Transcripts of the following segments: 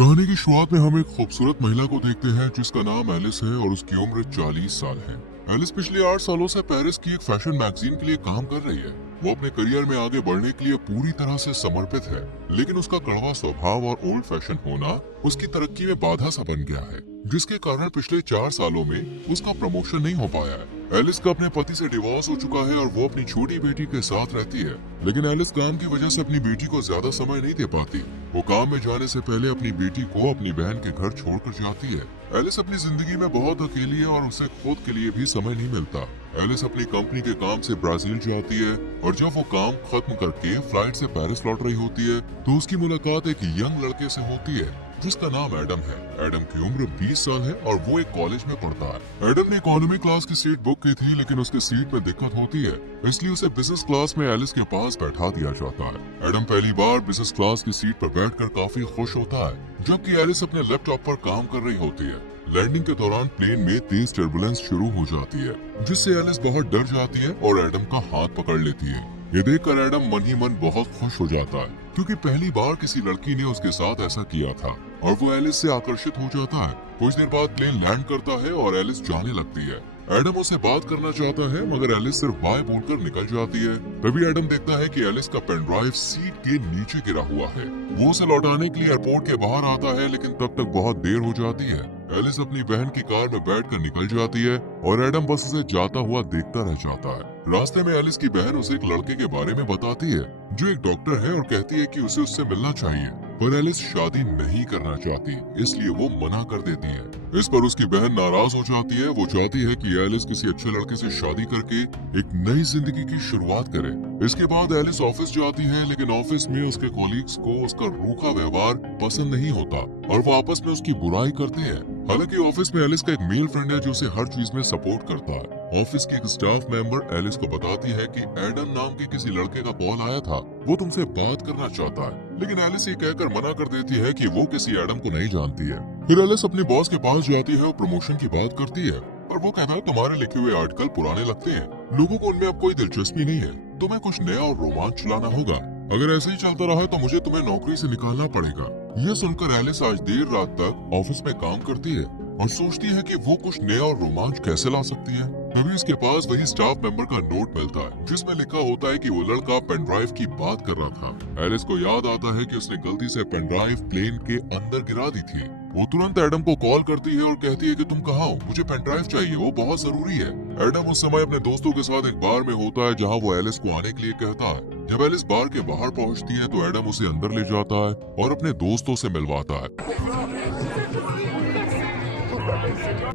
कहानी की शुरुआत में हम एक खूबसूरत महिला को देखते हैं जिसका नाम एलिस है और उसकी उम्र 40 साल है। एलिस पिछले 8 सालों से पेरिस की एक फैशन मैगजीन के लिए काम कर रही है। वो अपने करियर में आगे बढ़ने के लिए पूरी तरह से समर्पित है, लेकिन उसका कड़वा स्वभाव और ओल्ड फैशन होना उसकी तरक्की में बाधा सा बन गया है, जिसके कारण पिछले 4 सालों में उसका प्रमोशन नहीं हो पाया है। एलिस का अपने पति से डिवोर्स हो चुका है और वो अपनी छोटी बेटी के साथ रहती है, लेकिन एलिस काम की वजह से अपनी बेटी को ज्यादा समय नहीं दे पाती। वो काम में जाने से पहले अपनी बेटी को अपनी बहन के घर छोड़कर जाती है। एलिस अपनी जिंदगी में बहुत अकेली है और उसे खुद के लिए भी समय नहीं मिलता। एलिस अपनी कंपनी के काम से ब्राजील जाती है और जब वो काम खत्म करके फ्लाइट से पेरिस लौट रही होती है तो उसकी मुलाकात एक यंग लड़के से होती है जिसका नाम एडम है। एडम की उम्र 20 साल है और वो एक कॉलेज में पढ़ता है। एडम ने इकोनॉमी क्लास की सीट बुक की थी, लेकिन उसके सीट में दिक्कत होती है, इसलिए उसे बिजनेस क्लास में एलिस के पास बैठा दिया जाता है। एडम पहली बार बिजनेस क्लास की सीट पर बैठकर काफी खुश होता है, जबकि एलिस अपने लैपटॉप पर काम कर रही होती है। लैंडिंग के दौरान प्लेन में तेज टर्बुलेंस शुरू हो जाती है, जिससे एलिस बहुत डर जाती है और एडम का हाथ पकड़ लेती है। ये देखकर एडम मन ही मन बहुत खुश हो जाता है, क्योंकि पहली बार किसी लड़की ने उसके साथ ऐसा किया था और वो एलिस से आकर्षित हो जाता है। कुछ देर बाद प्लेन लैंड करता है और एलिस जाने लगती है। एडम उसे बात करना चाहता है, मगर एलिस सिर्फ बाय बोलकर निकल जाती है। तभी एडम देखता है कि एलिस का पेन ड्राइव सीट के नीचे गिरा हुआ है। वो उसे लौटाने के लिए एयरपोर्ट के बाहर आता है, लेकिन तब तक बहुत देर हो जाती है। एलिस अपनी बहन की कार में बैठकर निकल जाती है और एडम बस उसे जाता हुआ देखता रह जाता है। रास्ते में एलिस की बहन उसे एक लड़के के बारे में बताती है जो एक डॉक्टर है और कहती है कि उसे उससे मिलना चाहिए, पर एलिस शादी नहीं करना चाहती, इसलिए वो मना कर देती है। इस पर उसकी बहन नाराज हो जाती है। वो चाहती है कि एलिस किसी अच्छे लड़के से शादी करके एक नई जिंदगी की शुरुआत करे। इसके बाद एलिस ऑफिस जाती है, लेकिन ऑफिस में उसके कोलीग्स को उसका रूखा व्यवहार पसंद नहीं होता और वो आपस में उसकी बुराई करते हैं। हालांकि ऑफिस में एलिस का एक मेल फ्रेंड है जो उसे हर चीज में सपोर्ट करता है। ऑफिस की एक स्टाफ मेंबर एलिस को बताती है कि एडम नाम के किसी लड़के का कॉल आया था, वो तुमसे बात करना चाहता है, लेकिन एलिस ये कहकर मना कर देती है कि वो किसी एडम को नहीं जानती है। फिर एलिस अपने बॉस के पास जाती है और प्रमोशन की बात करती है, और वो कहता है तुम्हारे लिखे हुए आर्टिकल पुराने लगते हैं, लोगों को उनमें अब कोई दिलचस्पी नहीं है, तुम्हें कुछ नया और रोमांच लाना होगा। अगर ऐसे ही चलता रहा तो मुझे तुम्हें नौकरी से निकालना पड़ेगा। ये सुनकर एलिस आज देर रात तक ऑफिस में काम करती है और सोचती है कि वो कुछ नया और रोमांच कैसे ला सकती है। तभी उसके पास वही स्टाफ मेंबर का नोट मिलता है जिसमें लिखा होता है कि वो लड़का पेन ड्राइव की बात कर रहा था। एलिस को याद आता है कि उसने गलती से पेन ड्राइव प्लेन के अंदर गिरा दी थी। वो तुरंत एडम को कॉल करती है और कहती है कि तुम कहाँ हो, मुझे पेन ड्राइव चाहिए, वो बहुत जरूरी है। एडम उस समय अपने दोस्तों के साथ एक बार में होता है जहाँ वो एलिस को आने के लिए कहता है। जब एलिस बार के बाहर पहुँचती है तो एडम उसे अंदर ले जाता है और अपने दोस्तों से मिलवाता है।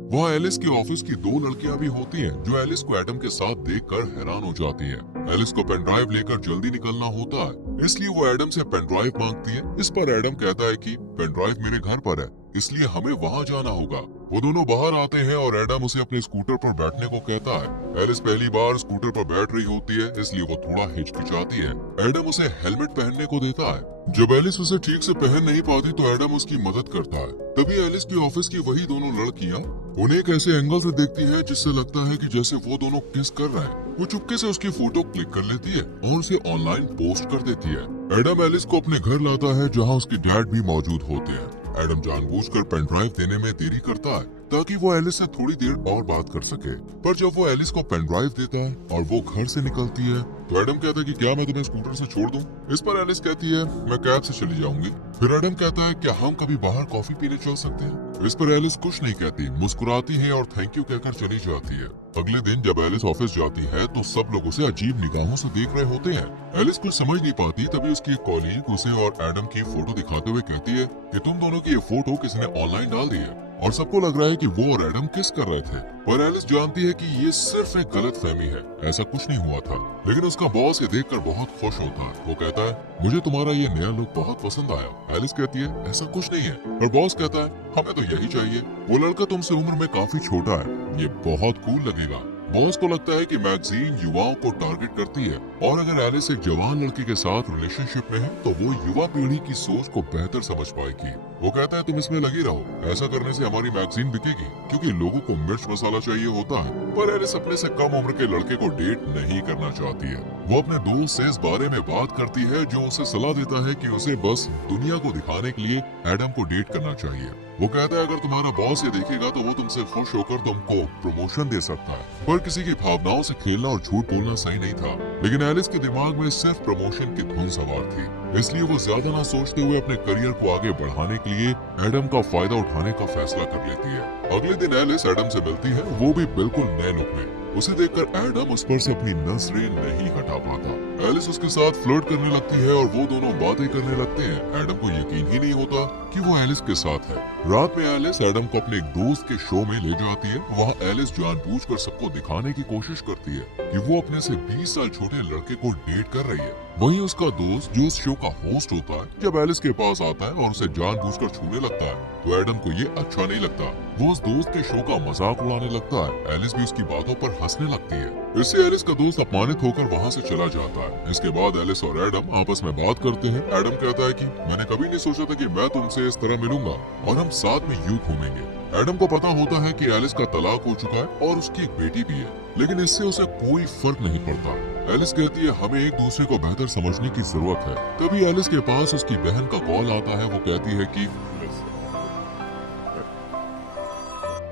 वहाँ एलिस के ऑफिस की 2 लड़कियां भी होती हैं जो एलिस को एडम के साथ देखकर हैरान हो जाती हैं। एलिस को पेन ड्राइव लेकर जल्दी निकलना होता है, इसलिए वो एडम से पेन ड्राइव मांगती है। इस पर एडम कहता है कि पेन ड्राइव मेरे घर पर है, इसलिए हमें वहाँ जाना होगा। वो दोनों बाहर आते हैं और एडम उसे अपने स्कूटर पर बैठने को कहता है। एलिस पहली बार स्कूटर पर बैठ रही होती है, इसलिए वो थोड़ा हिचकिचाती है। एडम उसे हेलमेट पहनने को देता है। जब एलिस उसे ठीक से पहन नहीं पाती तो एडम उसकी मदद करता है। तभी एलिस की ऑफिस की वही दोनों लड़कियां उन्हें एक ऐसे एंगल से देखती है जिससे लगता है कि जैसे वो दोनों किस कर रहे हैं। वो चुपके से उसकी फोटो क्लिक कर लेती है और उसे ऑनलाइन पोस्ट कर देती है। एडम एलिस को अपने घर लाता है जहाँ उसके डैड भी मौजूद होते हैं। एडम जानबूझकर पेन ड्राइव देने में देरी करता है ताकि वो एलिस से थोड़ी देर और बात कर सके, पर जब वो एलिस को पेन ड्राइव देता है और वो घर से निकलती है तो एडम कहता है कि क्या मैं तुम्हें स्कूटर से छोड़ दूं? इस पर एलिस कहती है मैं कैब से चली जाऊंगी। फिर एडम कहता है क्या हम कभी बाहर कॉफी पीने चल सकते हैं? इस पर एलिस कुछ नहीं कहती, मुस्कुराती है और थैंक यू कहकर चली जाती है। अगले दिन जब एलिस ऑफिस जाती है तो सब लोग उसे अजीब निगाहों से देख रहे होते हैं। एलिस कुछ समझ नहीं पाती, तभी उसकी एक कॉलीग उसे और एडम की फोटो दिखाते हुए कहती है कि तुम दोनों की ये फोटो किसी ने ऑनलाइन डाल दी है और सबको लग रहा है कि वो और एडम किस कर रहे थे। पर एलिस जानती है कि ये सिर्फ एक गलतफहमी है, ऐसा कुछ नहीं हुआ था। लेकिन उसका बॉस ये देखकर बहुत खुश होता है। वो कहता है मुझे तुम्हारा ये नया लुक बहुत पसंद आया। एलिस कहती है ऐसा कुछ नहीं है, और बॉस कहता है हमें तो यही चाहिए। वो लड़का तुमसे उम्र में काफी छोटा है, ये बहुत कूल लगेगा। बॉस को लगता है कि मैगजीन युवाओं को टारगेट करती है और अगर एलिस एक जवान लड़के के साथ रिलेशनशिप में है तो वो युवा पीढ़ी की सोच को बेहतर समझ पाएगी। वो कहता है तुम इसमें लगी रहो, ऐसा करने से हमारी मैगजीन बिकेगी, क्योंकि लोगों को मिर्च मसाला चाहिए होता है। पर एलिस अपने से कम उम्र के लड़के को डेट नहीं करना चाहती है। वो अपने दोस्त से इस बारे में बात करती है जो उसे सलाह देता है कि उसे बस दुनिया को दिखाने के लिए एडम को डेट करना चाहिए। वो कहता है अगर तुम्हारा बॉस ये देखेगा तो वो तुमसे खुश होकर तुमको प्रमोशन दे सकता है। पर किसी की भावनाओं से खेलना और झूठ बोलना सही नहीं था, लेकिन एलिस के दिमाग में सिर्फ प्रमोशन की धुन सवार थी, इसलिए वो ज्यादा ना सोचते हुए अपने करियर को आगे बढ़ाने के लिए एडम का फायदा उठाने का फैसला कर लेती है। अगले दिन एलिस एडम से मिलती है, वो भी बिल्कुल नए लुक में। उसे देखकर एडम उस पर से अपनी नजरें नहीं हटा पाता। एलिस उसके साथ फ्लर्ट करने लगती है और वो दोनों बातें करने लगते हैं। एडम को यकीन ही नहीं होता कि वो एलिस के साथ है। रात में एलिस एडम को अपने एक दोस्त के शो में ले जाती है। वहाँ एलिस जानबूझकर सबको दिखाने की कोशिश करती है कि वो अपने से 20 साल छोटे लड़के को डेट कर रही है। वहीं उसका दोस्त जो इस शो का होस्ट होता है, जब एलिस के पास आता है और उसे जानबूझकर छूने लगता है तो एडम को ये अच्छा नहीं लगता। वो उस दोस्त के शो का मजाक उड़ाने लगता है। एलिस भी उसकी बातों पर हंसने लगती है। इससे एलिस का दोस्त अपमानित होकर वहाँ से चला जाता है। इसके बाद एलिस और एडम आपस में बात करते हैं। एडम कहता है कि मैंने कभी नहीं सोचा था कि मैं तुमसे इस तरह मिलूंगा और हम साथ में यूं घूमेंगे। एडम को पता होता है कि एलिस का तलाक हो चुका है और उसकी एक बेटी भी है, लेकिन इससे उसे कोई फर्क नहीं पड़ता। एलिस कहती है हमें एक दूसरे को बेहतर समझने की जरूरत है। तभी एलिस के पास उसकी बहन का कॉल आता है। वो कहती है कि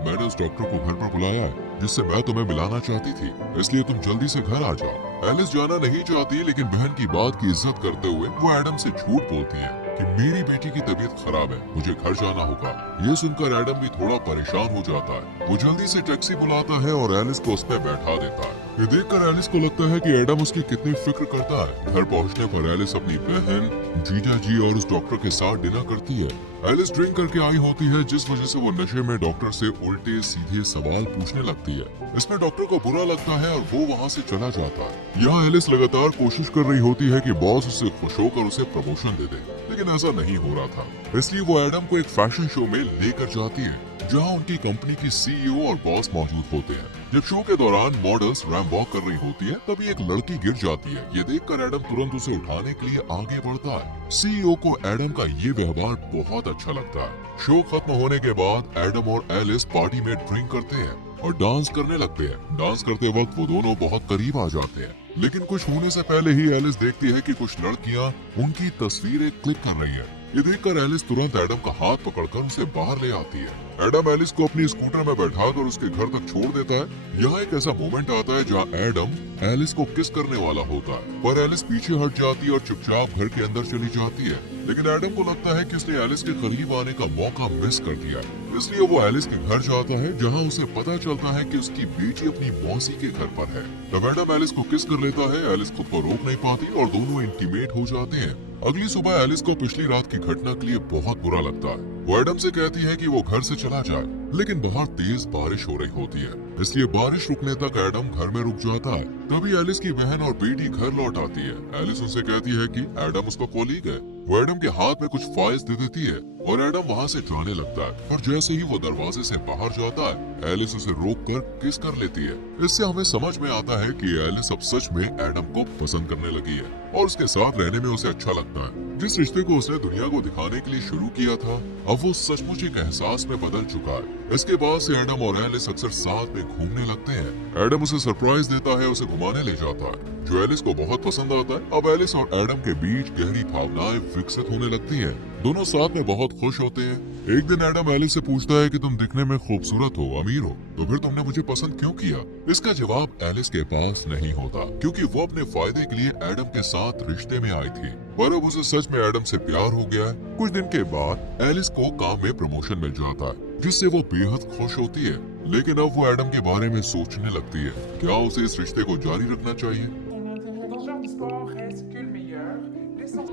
मैंने उस डॉक्टर को घर पर बुलाया है जिससे मैं तुम्हें मिलाना चाहती थी, इसलिए तुम जल्दी से घर आ जाओ। एलिस जाना नहीं चाहती, लेकिन बहन की बात की इज्जत करते हुए वो एडम से झूठ बोलती है कि मेरी बेटी की तबीयत खराब है, मुझे घर जाना होगा। ये सुनकर एडम भी थोड़ा परेशान हो जाता है। वो जल्दी से टैक्सी बुलाता है और एलिस को उसमें बैठा देता है। ये देखकर एलिस को लगता है कि एडम उसकी कितनी फिक्र करता है। घर पहुंचने पर एलिस अपनी बहन, जीजा जी और उस डॉक्टर के साथ डिनर करती है। एलिस ड्रिंक करके आई होती है, जिस वजह से वो नशे में डॉक्टर से उल्टे सीधे सवाल पूछने लगती है। इसमें डॉक्टर को बुरा लगता है और वो वहाँ से चला जाता है। यहाँ एलिस लगातार कोशिश कर रही होती है कि बॉस उससे खुश होकर उसे प्रमोशन दे दे, लेकिन ऐसा नहीं हो रहा था। इसलिए वो एडम को एक फैशन शो में लेकर जाती है जहाँ उनकी कंपनी की सीईओ और बॉस मौजूद होते हैं। जब शो के दौरान मॉडल्स रैंप वॉक कर रही होती है तभी एक लड़की गिर जाती है। ये देखकर एडम तुरंत उसे उठाने के लिए आगे बढ़ता है। सीईओ को एडम का ये व्यवहार बहुत अच्छा लगता है। शो खत्म होने के बाद एडम और एलिस पार्टी में ड्रिंक करते हैं और डांस करने लगते हैं। डांस करते वक्त वो दोनों बहुत करीब आ जाते हैं, लेकिन कुछ होने से पहले ही एलिस देखती है कि कुछ लड़कियां उनकी तस्वीरें क्लिक कर रही है। ये देखकर एलिस तुरंत एडम का हाथ पकड़कर उसे बाहर ले आती है। एडम एलिस को अपनी स्कूटर में बैठाकर उसके घर तक छोड़ देता है। यहाँ एक ऐसा मोमेंट आता है जहाँ एडम एलिस को किस करने वाला होता है, पर एलिस पीछे हट जाती है और चुपचाप घर के अंदर चली जाती है। लेकिन एडम को लगता है कि उसने एलिस के करीब आने का मौका मिस कर दिया है, इसलिए वो एलिस के घर जाता है जहाँ उसे पता चलता है कि उसकी बेटी अपनी मौसी के घर पर है। तब एडम एलिस को किस कर लेता है। एलिस खुद को रोक नहीं पाती और दोनों इंटीमेट हो जाते हैं। अगली सुबह एलिस को पिछली रात की घटना के लिए बहुत बुरा लगता है। वो एडम से कहती है कि वो घर से चला जाए, लेकिन बाहर तेज बारिश हो रही होती है, इसलिए बारिश रुकने तक एडम घर में रुक जाता है। तभी एलिस की बहन और बेटी घर लौट आती है। एलिस उनसे कहती है कि एडम उसका कोलीग है। वो एडम के हाथ में कुछ फाइल्स दे देती है और एडम वहाँ से जाने लगता है, पर जैसे ही वो दरवाजे से बाहर जाता है एलिस उसे रोककर किस कर लेती है। इससे हमें समझ में आता है कि एलिस अब सच में एडम को पसंद करने लगी है और उसके साथ रहने में उसे अच्छा लगता है। जिस रिश्ते को उसने दुनिया को दिखाने के लिए शुरू किया था, अब वो सचमुच एक एहसास में बदल चुका है। इसके बाद से एडम और एलिस अक्सर साथ में घूमने लगते हैं। एडम उसे सरप्राइज देता है, उसे घुमाने ले जाता है, जो एलिस को बहुत पसंद आता है। अब एलिस और एडम के बीच गहरी भावनाएं विकसित होने लगती हैं। दोनों साथ में बहुत खुश होते हैं। एक दिन एडम एलिस से पूछता है कि तुम दिखने में खूबसूरत हो, अमीर हो, तो फिर तुमने मुझे पसंद क्यों किया? इसका जवाब एलिस के पास नहीं होता, क्योंकि वो अपने फायदे के लिए एडम के साथ रिश्ते में आई थी, पर अब उसे सच में एडम से प्यार हो गया है। कुछ दिन के बाद एलिस को काम में प्रमोशन मिल जाता है, जिससे वो बेहद खुश होती है। लेकिन अब वो एडम के बारे में सोचने लगती है, क्या उसे इस रिश्ते को जारी रखना चाहिए?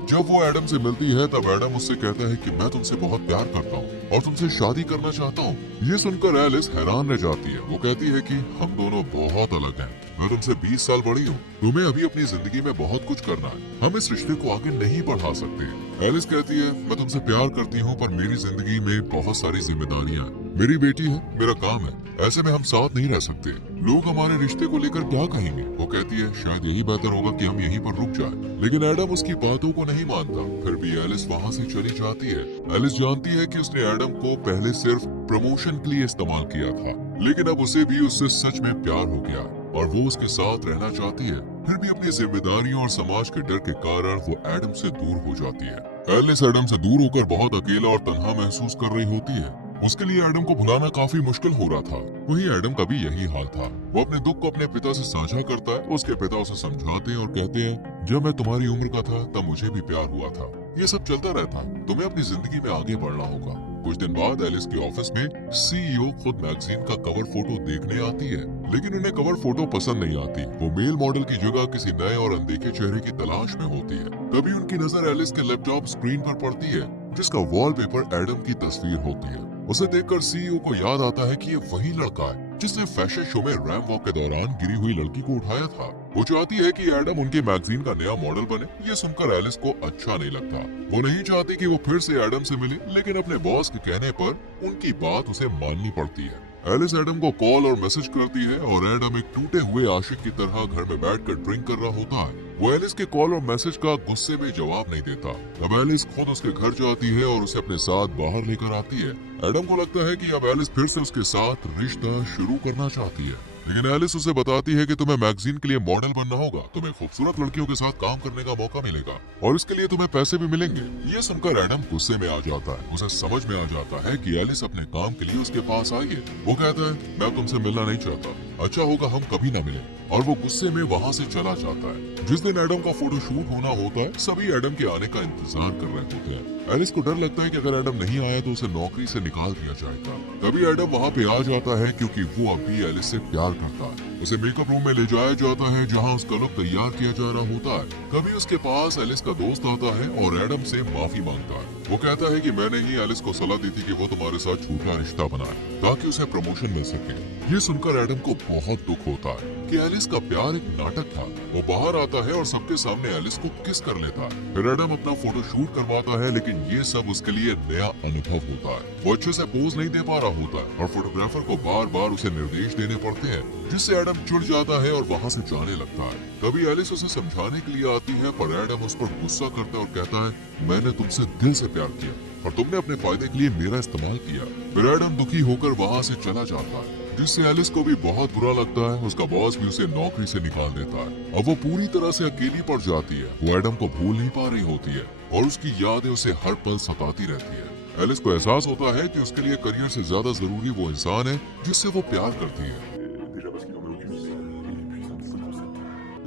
जब वो एडम से मिलती है तब एडम उससे कहता है कि मैं तुमसे बहुत प्यार करता हूँ और तुमसे शादी करना चाहता हूँ। ये सुनकर एलिस हैरान रह जाती है। वो कहती है कि हम दोनों बहुत अलग हैं, मैं तुमसे 20 साल बड़ी हूँ, तुम्हें अभी अपनी जिंदगी में बहुत कुछ करना है, हम इस रिश्ते को आगे नहीं बढ़ा सकते। एलिस कहती है, मैं तुमसे प्यार करती हूँ पर मेरी जिंदगी में बहुत सारी जिम्मेदारियाँ हैं, मेरी बेटी है, मेरा काम है, ऐसे में हम साथ नहीं रह सकते। लोग हमारे रिश्ते को लेकर क्या कहेंगे? वो कहती है, शायद यही बेहतर होगा कि हम यहीं पर रुक जाएं। लेकिन एडम उसकी बातों को नहीं मानता। फिर भी एलिस वहाँ से चली जाती है। एलिस जानती है कि उसने एडम को पहले सिर्फ प्रमोशन के लिए इस्तेमाल किया था, लेकिन अब उसे भी उससे सच में प्यार हो गया और वो उसके साथ रहना चाहती है। फिर भी अपनी जिम्मेदारियों और समाज के डर के कारण वो एडम से दूर हो जाती है। एलिस एडम से दूर होकर बहुत अकेला और तन्हा महसूस कर रही होती है। उसके लिए एडम को भुलाना काफी मुश्किल हो रहा था। वहीं एडम का भी यही हाल था। वो अपने दुख को अपने पिता से साझा करता है। उसके पिता उसे समझाते हैं और कहते हैं, जब मैं तुम्हारी उम्र का था तब मुझे भी प्यार हुआ था। ये सब चलता रहता, तुम्हें अपनी जिंदगी में आगे बढ़ना होगा। कुछ दिन बाद एलिस के ऑफिस में सीईओ खुद मैगजीन का कवर फोटो देखने आती है, लेकिन उन्हें कवर फोटो पसंद नहीं आती। वो मेल मॉडल की जगह किसी नए और अनदेखे चेहरे की तलाश में होती है। तभी उनकी नजर एलिस के लैपटॉप स्क्रीन पर पड़ती है, जिसका वॉलपेपर एडम की तस्वीर होती है। उसे देखकर सीईओ को याद आता है कि ये वही लड़का है जिसने फैशन शो में रैंप वॉक के दौरान गिरी हुई लड़की को उठाया था। वो चाहती है कि एडम उनके मैगजीन का नया मॉडल बने। ये सुनकर एलिस को अच्छा नहीं लगता। वो नहीं चाहती कि वो फिर से एडम से मिले, लेकिन अपने बॉस के कहने पर उनकी बात उसे माननी पड़ती है। एलिस एडम को कॉल और मैसेज करती है और एडम एक टूटे हुए आशिक की तरह घर में बैठकर ड्रिंक कर रहा होता है। वो एलिस के कॉल और मैसेज का गुस्से में जवाब नहीं देता। अब एलिस खुद उसके घर जाती है और उसे अपने साथ बाहर लेकर आती है। एडम को लगता है कि अब एलिस फिर से उसके साथ रिश्ता शुरू करना चाहती है, लेकिन एलिस उसे बताती है कि तुम्हें मैगजीन के लिए मॉडल बनना होगा, तुम्हें खूबसूरत लड़कियों के साथ काम करने का मौका मिलेगा और इसके लिए तुम्हें पैसे भी मिलेंगे। ये सुनकर एडम गुस्से में आ जाता है। उसे समझ में आ जाता है कि एलिस अपने काम के लिए उसके पास आई है। वो कहता है, मैं तुमसे मिलना नहीं चाहता, अच्छा होगा हम कभी ना मिले, और वो गुस्से में वहाँ से चला जाता है। जिस दिन एडम का फोटो शूट होना होता है, सभी एडम के आने का इंतजार कर रहे होते हैं। एलिस को डर लगता है कि अगर एडम नहीं आया तो उसे नौकरी से निकाल दिया जाएगा। तभी एडम वहाँ पे आ जाता है क्योंकि वो अभी एलिस से प्यार करता है। उसे मेकअप रूम में ले जाया जाता है जहाँ उसका लुक तैयार किया जा रहा होता है। कभी उसके पास एलिस का दोस्त आता है और एडम से माफी मांगता है। वो कहता है कि मैंने ही एलिस को सलाह दी थी कि वो तुम्हारे साथ झूठा रिश्ता बनाए ताकि उसे प्रमोशन मिल सके। ये सुनकर एडम को बहुत दुख होता है कि एलिस का प्यार एक नाटक था। वो बाहर आता है और सबके सामने एलिस को किस कर लेता है। फिर एडम अपना फोटो शूट करवाता है, लेकिन ये सब उसके लिए नया अनुभव होता है। वो अच्छे से पोज नहीं दे पा रहा होता है और फोटोग्राफर को बार बार उसे निर्देश देने पड़ते हैं, जिससे एडम चिढ़ जाता है और वहाँ से जाने लगता है। तभी एलिस उसे समझाने के लिए आती है, पर एडम उस पर गुस्सा करता है और कहता है, मैंने तुमसे दिल से प्यार किया और तुमने अपने फायदे के लिए मेरा इस्तेमाल किया। फिर एडम दुखी होकर वहाँ से चला जाता है, जिससे एलिस को भी बहुत बुरा लगता है। उसका बॉस भी उसे नौकरी से निकाल देता है और वो पूरी तरह से अकेली पड़ जाती है। वो एडम को भूल नहीं पा रही होती है और उसकी यादें उसे हर पल सताती रहती है। एलिस को एहसास होता है कि उसके लिए करियर से ज्यादा जरूरी वो इंसान है जिससे वो प्यार करती है।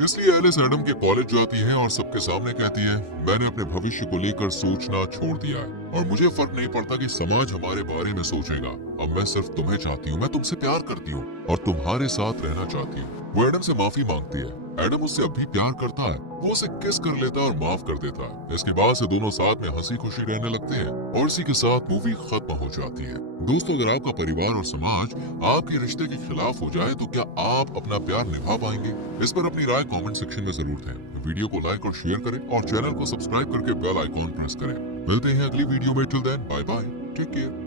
इसलिए एलिस एडम के कॉलेज जाती है और सबके सामने कहती है, मैंने अपने भविष्य को लेकर सोचना छोड़ दिया है और मुझे फर्क नहीं पड़ता कि समाज हमारे बारे में सोचेगा। अब मैं सिर्फ तुम्हें चाहती हूँ, मैं तुमसे प्यार करती हूँ और तुम्हारे साथ रहना चाहती हूँ। वो एडम से माफी मांगती है। एडम उससे अब भी प्यार करता है। वो उसे किस कर लेता है और माफ कर देता है। इसके बाद से दोनों साथ में हंसी खुशी रहने लगते हैं और इसी के साथ मूवी खत्म हो जाती है। दोस्तों, अगर आपका परिवार और समाज आपके रिश्ते के खिलाफ हो जाए तो क्या आप अपना प्यार निभा पाएंगे? इस पर अपनी राय कमेंट सेक्शन में जरूर दें। वीडियो को लाइक और शेयर करें और चैनल को सब्सक्राइब करके बेल आइकॉन प्रेस करें। मिलते हैं अगली वीडियो में। Till then, bye bye, take care.